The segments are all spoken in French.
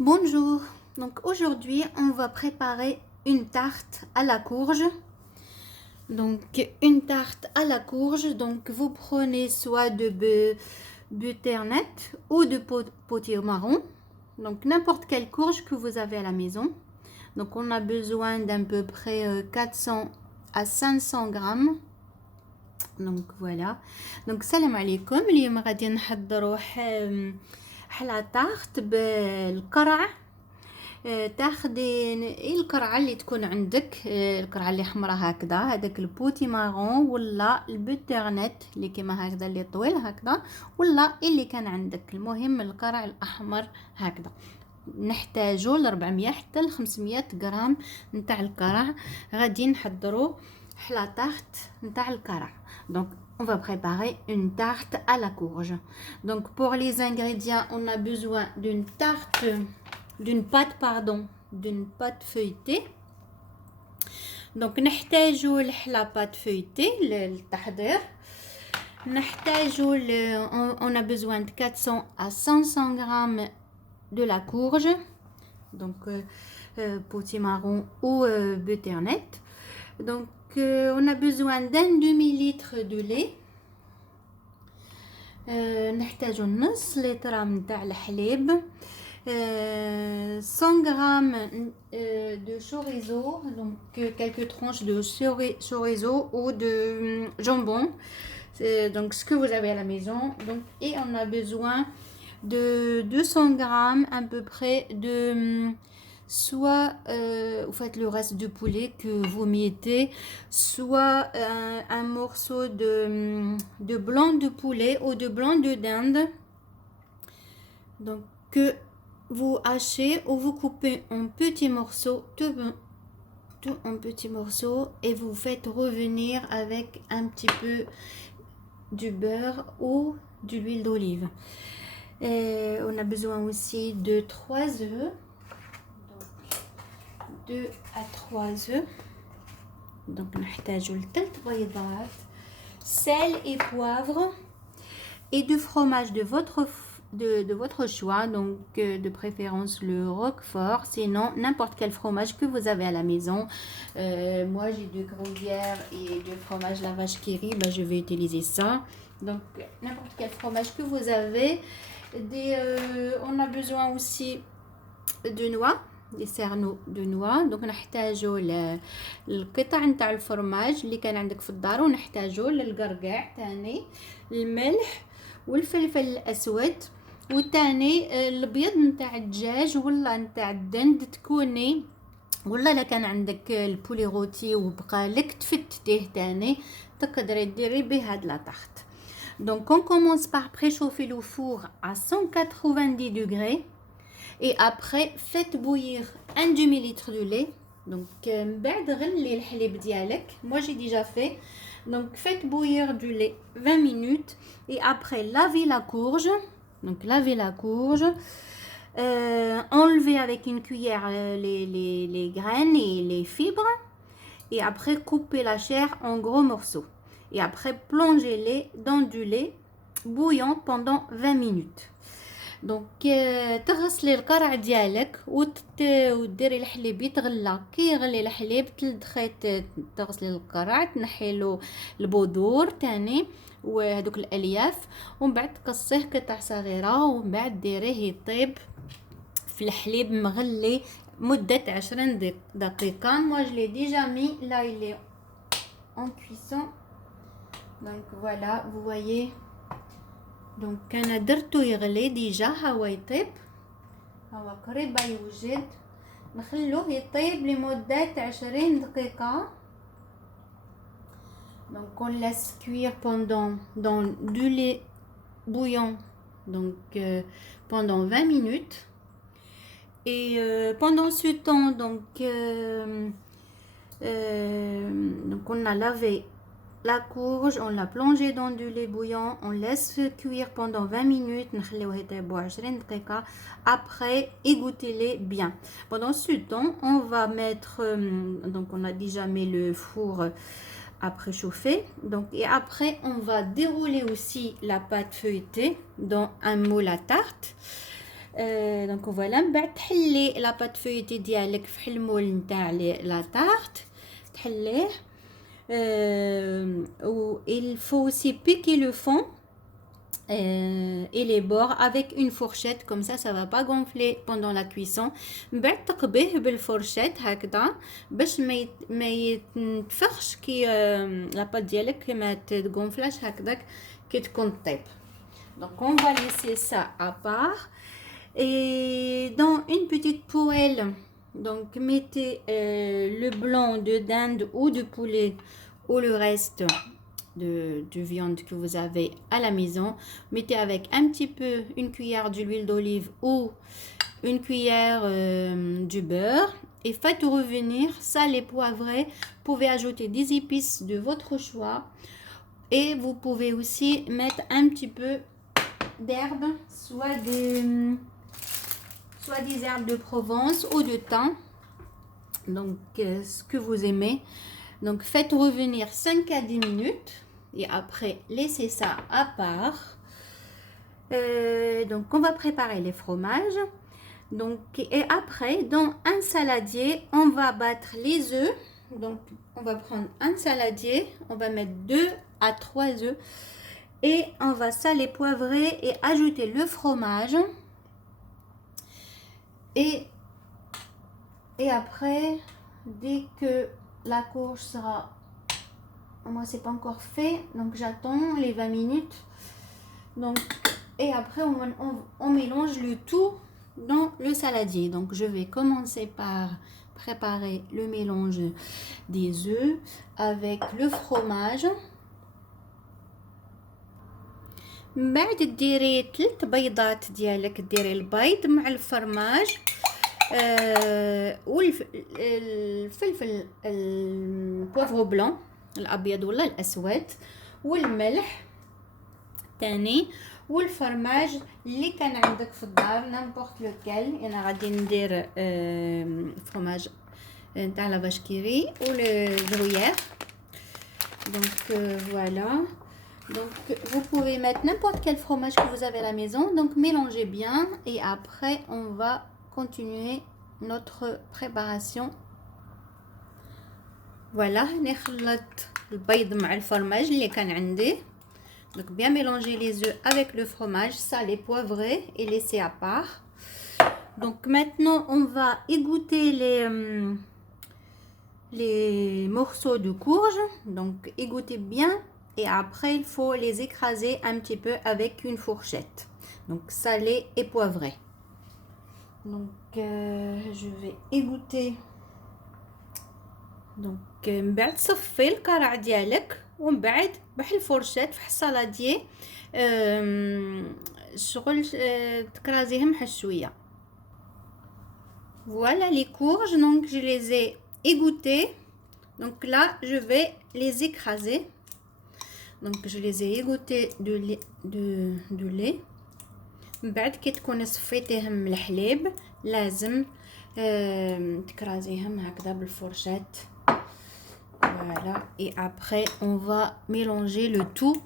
Bonjour, donc aujourd'hui on va préparer une tarte à la courge. Donc une tarte à la courge, donc vous prenez soit de butternut ou de potimarron, donc n'importe quelle courge que vous avez à la maison. Donc on a besoin d'à peu près 400 à 500 grammes. Donc voilà. Donc salam alaikum, اليوم غادي نحضروا حلا طارت بالقرع. تاخدين القرعه اللي تكون عندك، القرعه اللي حمراء هكذا، هذاك البوتي مارون ولا البوترنت اللي كيما هكذا اللي طويل هكذا، ولا اللي كان عندك، المهم القرع الاحمر هكذا. نحتاجو ل 400 حتى ل 500 غرام نتاع القرع. غادي نحضروا حلا tarte نتاع القرع. Donc on va préparer une tarte à la courge. Donc pour les ingrédients, on a besoin d'une pâte feuilletée. Donc نحتاجو الحلا pâte feuilletée للتحضير. نحتاجو on a besoin de 400 à 500 grammes de la courge, donc potimarron ou butternut. Donc on a besoin d'un demi-litre de lait. نحتاجو نص لتر نتاع الحليب. 100 grammes de chorizo, donc quelques tranches de chorizo ou de jambon, donc ce que vous avez à la maison. Donc, et on a besoin de 200 grammes à peu près de soit vous faites le reste du poulet que vous miettez, soit un morceau de blanc de poulet ou de blanc de dinde, donc que vous hachez ou vous coupez en petits morceaux, tout en petits morceaux, et vous faites revenir avec un petit peu du beurre ou de l'huile d'olive. Et on a besoin aussi de 3 œufs, donc 2 à 3 œufs. Donc نحتاجو ل3 بيضات, sel et poivre, et du fromage de votre choix, donc de préférence le Roquefort, sinon n'importe quel fromage que vous avez à la maison. Moi j'ai du gruyère et du fromage la vache qui rit, je vais utiliser ça. Donc n'importe quel fromage que vous avez. On a besoin aussi de noix, des cerneaux de noix. donc نحتاجو القطع نتاع الفرماج اللي كان عندك في الدار، ونحتاجو للقرقاع تاني الملح والفلفل الاسود، وتاني البيض نتاع الدجاج ولا نتاع الدند تكوني، ولا لا كان عندك البولي روتي وبقى لك تفتتيه تاني تقدري ديري به هاد لا طارت. Donc on commence par préchauffer le four à 190 degrés et après faites bouillir un demi-litre de lait. Donc بعد غلي الحليب ديالك. Moi j'ai déjà fait. Donc faites bouillir du lait 20 minutes et après lavez la courge. Donc lavez la courge. Enlevez avec une cuillère les graines et les fibres. Et après coupez la chair en gros morceaux. Et après plongez-les dans du lait bouillant pendant 20 minutes. Donc تغسلي القرع ديالك وديري الحليب يتغلى. كي يغلي الحليب تدخلي تغسلي القرع، تنحيلو البذور تاني وهذوك الالياف، ومن بعد تقصيه قطع صغيره، ومن بعد ديريه يطيب في الحليب مغلي مده 20 دقيقه. Moi je l'ai déjà mis là, il est en cuisson. Donc voilà, vous voyez. Donc انا درتو يغلي ديجا، هو يطيب، هو قريب يوجد. نخلوه يطيب لمدة 20 دقيقة. Donc on laisse cuire dans du lait bouillant, donc pendant 20 minutes. Et pendant ce temps, donc on a lavé la courge, on l'a plongée dans du lait bouillant, on laisse cuire pendant 20 minutes. Après, égouttez-les bien. Pendant ce temps, on va mettre, donc on a déjà mis le four à préchauffer. Donc, et après, on va dérouler aussi la pâte feuilletée dans un moule à tarte. دونك فوالا. من بعد تحلي لا بات فويتي ديالك في المول نتاع لا تارت، تحليه. و il faut aussi piquer le fond et les bords avec une fourchette, comme ça va pas gonfler pendant la cuisson. من بعد تقبيه بالفورشيت هكذا باش ما يتفخش كي لا بات ديالك ما تغونفلاش هكذاك كي تكون طيب. Donc on va laisser ça à part. Et dans une petite poêle, donc mettez le blanc de dinde ou de poulet ou le reste de viande que vous avez à la maison. Mettez avec un petit peu une cuillère d'huile d'olive ou une cuillère du beurre et faites revenir salé, poivré. Vous pouvez ajouter des épices de votre choix et vous pouvez aussi mettre un petit peu d'herbes, soit des herbes de Provence ou de thym, donc ce que vous aimez. Donc faites revenir 5 à 10 minutes et après laissez ça à part. Donc on va préparer les fromages. Donc et après dans un saladier on va battre les œufs. Donc on va prendre un saladier, on va mettre 2 à 3 œufs et on va saler, poivrer et ajouter le fromage. Et après, dès que la courge sera... Moi, c'est pas encore fait, donc j'attends les 20 minutes. Donc, et après, on mélange le tout dans le saladier. Donc, je vais commencer par préparer le mélange des œufs avec le fromage. من بعد ديري 3 بيضات ديالك، ديري البيض مع الفرماج والفلفل البوافرو بلون الابيض ولا الاسود والملح تاني والفرماج اللي كان عندك في الدار نامبورط لوكال. انا غادي ندير فرماج نتاع لا فاش كيري والجرويير. Donc voilà. Donc vous pouvez mettre n'importe quel fromage que vous avez à la maison. Donc mélangez bien et après on va continuer notre préparation. Voilà, نخلط البيض مع الفرماج اللي كان عندي. Donc bien mélanger les œufs avec le fromage, salé, poivré et laisser à part. Donc maintenant on va égoutter les morceaux de courge. Donc égouttez bien. Et après, il faut les écraser un petit peu avec une fourchette. Donc, salé et poivré. Donc, je vais égoutter. Donc, من بعد صفي القرع ديالك ومن بعد بحال الفرشات في الصلادية شغل تكرازيهم بحال شوية. Voilà les courges. Donc, je les ai égouttées. Donc là, je vais les écraser. Donc je les ai égouttées de lait. من بعد كي تكوني صفيتيهم من الحليب لازم تكرازيهم هكذا بالفرشات. Voilà. Et après on va mélanger le tout,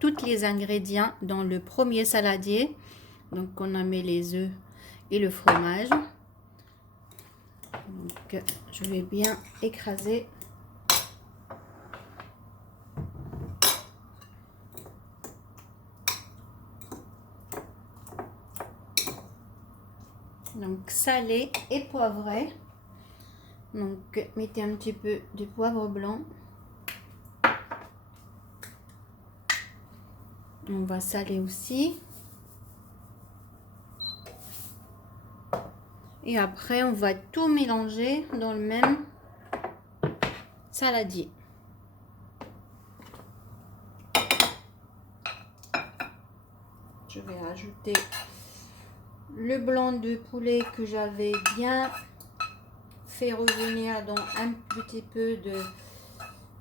tous les ingrédients dans le premier saladier. Donc on a mis les œufs et le fromage. Donc je vais bien écraser. Donc salé et poivré. Donc mettez un petit peu de poivre blanc. On va saler aussi. Et après on va tout mélanger dans le même saladier. Je vais ajouter le blanc de poulet que j'avais bien fait revenir dans un petit peu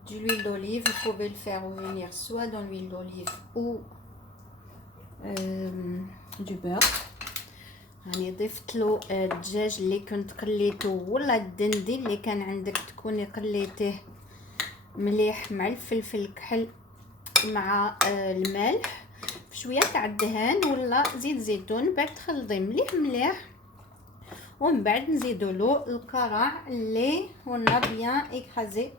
d'huile d'olive. Vous pouvez le faire revenir soit dans l'huile d'olive ou du beurre. راني ضفت له الدجاج اللي كنت قليته ولا الدندي اللي كان عندك تكوني قليتيه مليح مع الفلفل الكحل مع الملح. شويه تاع الدهان ولا زيت زيتون، بعد تخلطيه مليح مليح، ومن بعد نزيدو له الكرع اللي هنا بيان écrasé.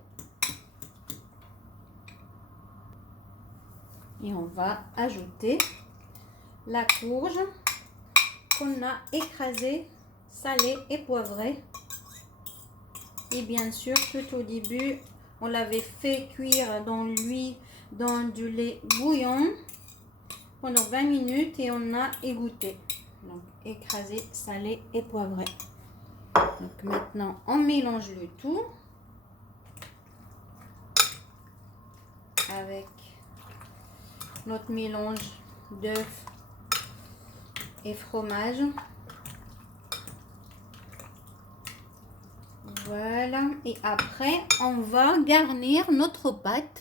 Et on va ajouter la courge qu'on a écrasée, salée et poivrée. Et bien sûr, tout au début, on l'avait fait cuire dans l'huile, dans du lait bouillant pendant 20 minutes et on a égoutté. Donc, écrasé, salé et poivré. Donc maintenant, on mélange le tout avec notre mélange d'œufs et fromage. Voilà, et après on va garnir notre pâte.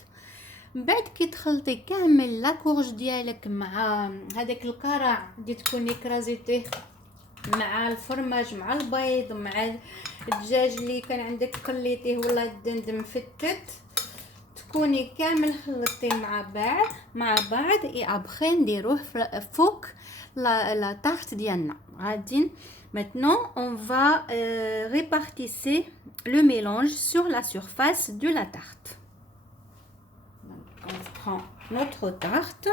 بعد كي تخلطي كامل لا كورج ديالك مع هذاك القرع اللي تكوني كرازيتيه مع الفرماج مع البيض مع الدجاج اللي كان عندك قليتيه ولا الدندم مفتت، تكوني كامل خلطتيه مع بعض اي ابخي نديروه فوق لا تارت ديالنا. غادي maintenant on va répartir le mélange sur la surface de la tarte. Donc, on prend notre tarte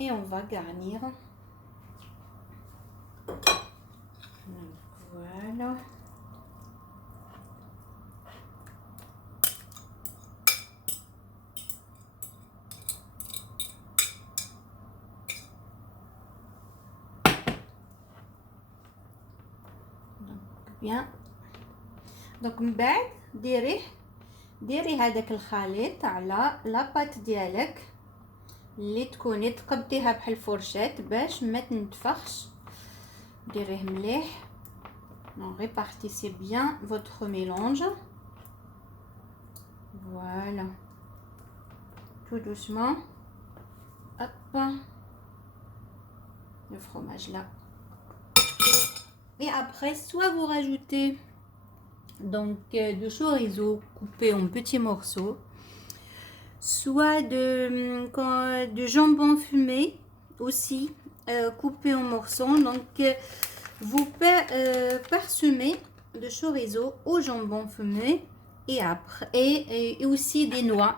et on va garnir. Donc, voilà. bien. دونك من بعد ديري هذاك الخليط على لاباط ديالك اللي تكوني تقبطيها بحال الفرشات باش ما تنتفخش. ديريه مليح. répartissez bien votre mélange. Voilà, tout doucement. Hop, le fromage là. Et après, soit vous rajoutez donc de chorizo coupé en petits morceaux, soit de jambon fumé aussi coupé en morceaux. Donc vous parsemez de chorizo au jambon fumé et après et aussi des noix.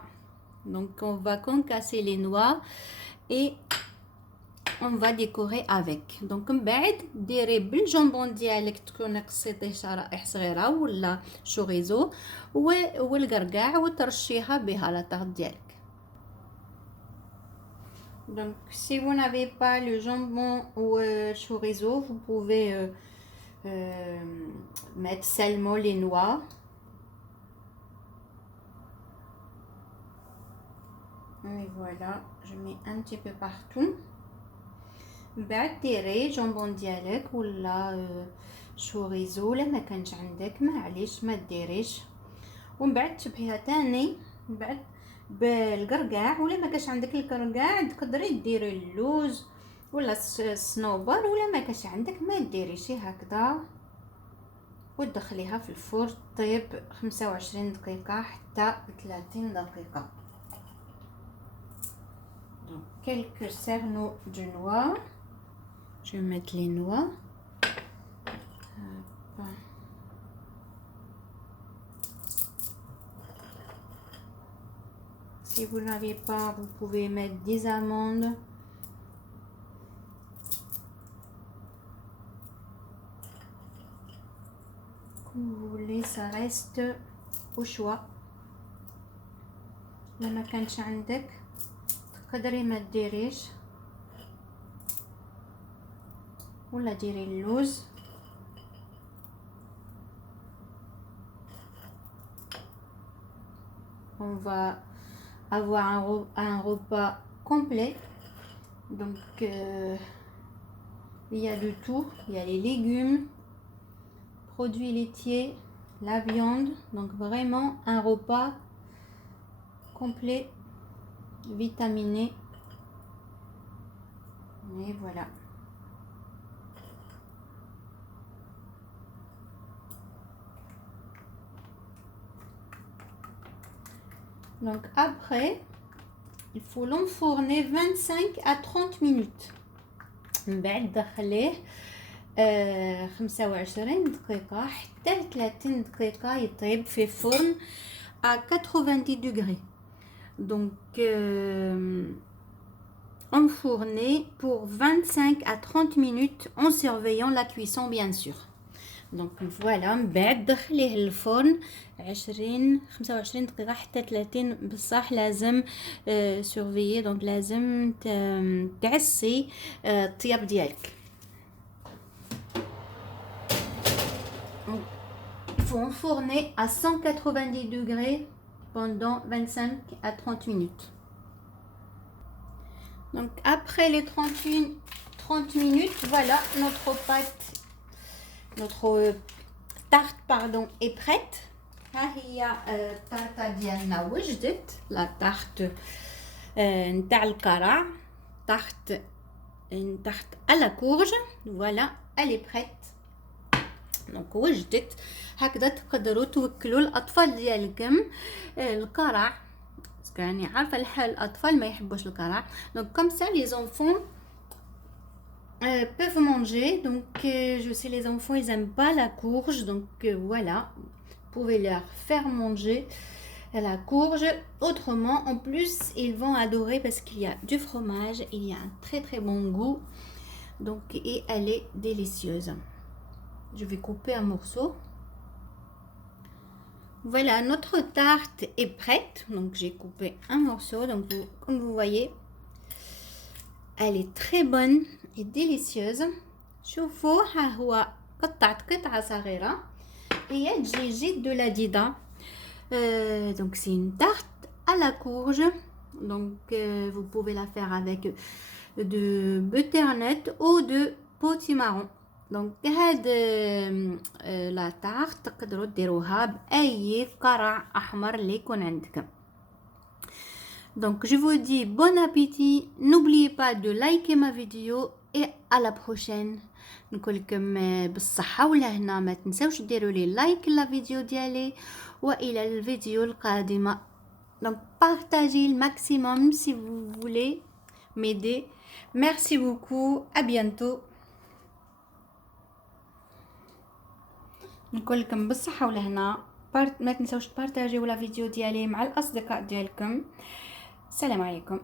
Donc on va concasser les noix et on va décorer avec. Donc من بعد ديري بالجامبون ديالك تكون قصيتيه شرائح صغيره ولا شوريزو والقرقاع وترشيها بها لا طارت ديالك. Donc si vous n'avez pas le jambon ou chorizo, vous pouvez mettre seulement les noix. Et voilà, je mets un petit peu partout. بعد ديري جامبون ديالك ولا شوريزو ولا ما كانش عندك معليش ما ديريش، ومن بعد تشبهيها تاني من بعد بالقرقاع ولا ما كانش عندك القرقاع تقدري ديري اللوز ولا الصنوبر ولا ما كانش عندك ما ديريش هكذا وتدخليها في الفرن طيب 25 دقيقه حتى 30 دقيقه. Donc quelques cerneaux de noix. Je vais mettre les noix. Hop. Si vous n'avez pas, vous pouvez mettre des amandes. Comme vous voulez, ça reste au choix. لما كانش عندك تقدري ما ديريش ولا ديري اللوز. On va avoir un repas complet. Donc il y a de tout, il y a les légumes, produits laitiers, la viande, donc vraiment un repas complet, vitaminé. Et voilà. Donc après il faut l'enfourner 25 à 30 minutes. من بعد دخليه 25 دقيقة حتى 30 دقيقة يطيب في فرن à 90 degrés. Donc enfourner pour 25 à 30 minutes en surveillant la cuisson bien sûr. Donc voilà, من بعد دخليه الفرن 25 دقيقة حتى 30 بصح لازم سورفيي دونك لازم تعسي الطياب ديالك. Il faut enfourner à 190 degrés pendant 25 à 30 minutes. Donc après les 30 minutes, voilà, notre pâte, notre tarte pardon est prête. ها هي الطارطه ديالنا وجدت. لا tarte نتاع القرع, tarte à la courge. Voilà, elle est prête. دونك وجدت. هكذا تقدروا توكلوا الاطفال ديالكم القرع, يعني عارفه الحال الاطفال ما يحبوش القرع. دونك comme ça les enfants peuvent manger. Donc je sais les enfants ils aiment pas la courge, donc voilà, vous pouvez leur faire manger la courge. Autrement en plus ils vont adorer parce qu'il y a du fromage, il y a un très très bon goût, donc et elle est délicieuse. Je vais couper un morceau. Voilà, notre tarte est prête. Donc j'ai coupé un morceau. Donc comme vous voyez, elle est très bonne et délicieuse. شوفوا ها هو قطعة صغيرة هي دجاجة de la Dida. Donc c'est une tarte à la courge. Donc vous pouvez la faire avec de butternut ou de potimarron. Donc هاد لا tarte تقدروا ديروها بأي قرع أحمر اللي يكون عندكم. Donc je vous dis bon appétit. N'oubliez pas de liker ma vidéo et à la prochaine. نقولكم بالصحة والهنا. ما تنسوش ديروا لي لايك لا فيديو ديالي وإلى الفيديو القادمة. Donc partagez le maximum si vous voulez m'aider. Merci beaucoup. À bientôt. نقولكم بالصحة والهنا. ما تنسوش تبارطاجيو لا فيديو ديالي مع الأصدقاء ديالكم. السلام عليكم.